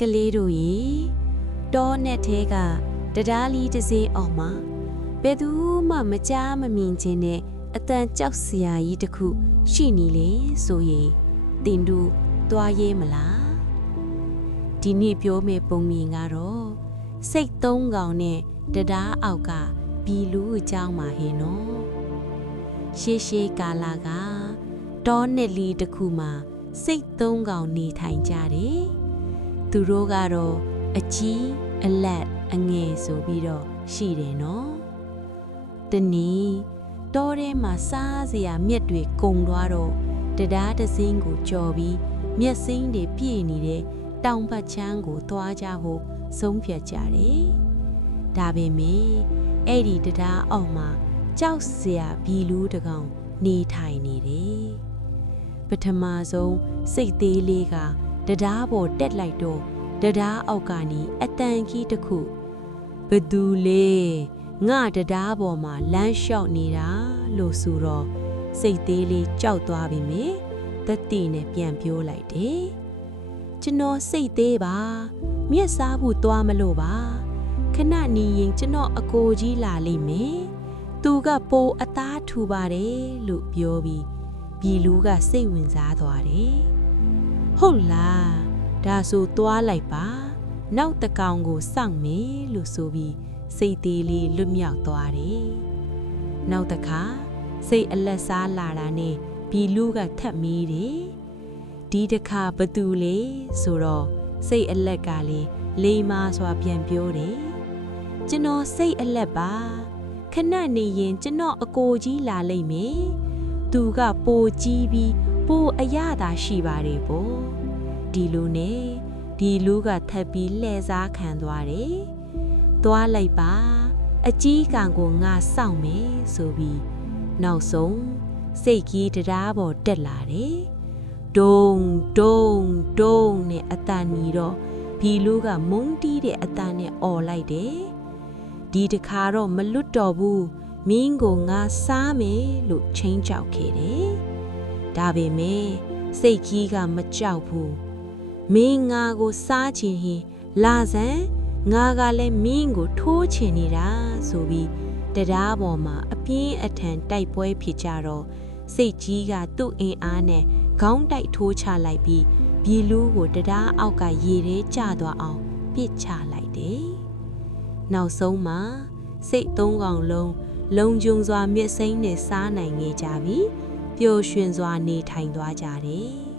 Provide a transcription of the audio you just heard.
ကလေးတို့ရေတောနဲ့ထဲကတရားလီတစ်စေးအောင်မှာဘယ်သူမှမကြားမမြင်ခြင်းနဲ့အတန်ကြောက်စရာကြီးတစ်ခုရှိနေလေဆိုရင်တင်တို့သွားရဲမလားဒီနေ့ပြောမယ့်ပုံမြင်ကတော့စိတ်သုံးကောင်နဲ့တရားအောက်ကဘီလူအကြောင်းမှာဟင်နော်ရှေးရှေးကာလကတောနဲ့လီတစ်ခုမှာစိတ်သုံးကောင်နေထိုင်ကြတယ်သူတို့ကတော့အကြီးအလတ်အငယ်ဆိုပြီးတော့ရှိတယ်နော်တနည်းတောထဲမှာစားစရာမြက်တွေကုန်သွားတော့တရားတစ်စင်းကိုကြော်ပြီးမြက်စင်းတွေပြည့်နေတဲ့တောင်ဘက်ချမ်းကိုသွားကြဖို့ဆုံးဖြတ်ကြတယ်ဒါပေမဲ့အဲ့ဒီတရားအောက်မှာကြောက်စရာဘီလူတကောင်နေထိုင်နေတယ်ပထမဆုံးစိတ်သေးလေးကတရားပေါ်တက်လိုက်တော့တရားအောက်ကနေအတန်ကြီးတစ်ခုဘသူလေငါတရားပေါ်မှာလမ်းလျှောက်နေတာလို့ဆိုတော့စိတ်သေးလေးကြောက်သွားပြီမေတတိနဲ့ပြန်ပြောလိုက်တယ်ကျွန်တော်စိတ်သေးပါမျက်စားဖို့သွားမလို့ပါခဏနေရင်ကျွန်တော်အကိုကြီးလာလိမ့်မယ်သူကပိုအသားထူပါတယ်လို့ပြောပြီးဘီလူကစိတ်ဝင်စားသွားတယ်ဟုတ်လားဒါဆိုသွားလိုက်ပါနောက်တကောင်ကိုစောင့်မယ်လို့ဆိုပြီးစိတ်သေးလေးလွတ်မြောက်သွားတယ်နောက်တစ်ခါစိတ်အလက်စားလာတာနဲ့ဘီလူကထပ်မေးတယ်ဒီတစ်ခါဘသူလေဆိုတော့စိတ်အလက်ကလေးလိမ္မာစွာပြန်ပြောတယ်ကျွန်တော်စိတ်အလက်ပါခဏနေရင်ကျွန်တော်အကိုကြီးလာလိမ့်မယ်သူကပိုကြီးပြီးပိုအရသာရှိပါတယ်ပေါ့ဒီလိုနဲ့ဒီလူကထပ်ပြီးလှည့်စားခံသွားတယ်သွားလိုက်ပါအကြီးကောင်ကိုငါစောင့်မယ်ဆိုပြီးနောက်ဆုံးစိတ်ကြီးတရားပေါ်တက်လာတယ်ဒုံဒုံဒုံနဲ့အတန်ကြီးတော့ဘီလူကမုန်းတီးတဲ့အတန်နဲ့អော်လိုက်တယ်ဒီတခါတော့မလွတ်တော့ဘူးမင်းကိုငါစားမယ်လို့ချင်းကြောက်ခဲ့တယ်ဒါပေမဲ့စိတ်ကြီးကမကြောက်ဘူးမင်းငါကိုစားချင်ရင်လာစမ်းငါကလည်းမင်းကိုထိုးချင်နေတာဆိုပြီးတရားပေါ်မှာအပြင်းအထန်တိုက်ပွဲဖြစ်ကြတော့စိတ်ကြီးကသူ့အင်အားနဲ့ခေါင်းတိုက်ထိုးချလိုက်ပြီးဘီလူကိုတရားအောက်ကရေထဲကျသွားအောင်ပစ်ချလိုက်တယ်နောက်ဆုံးမှာစိတ်သုံးကောင်လုံးလုံခြုံစွာမျက်စိမ်းနဲ့စားနိုင်ခဲ့ကြပြီးပျော်ရွှင်စွာနေထိုင်သွားကြတယ်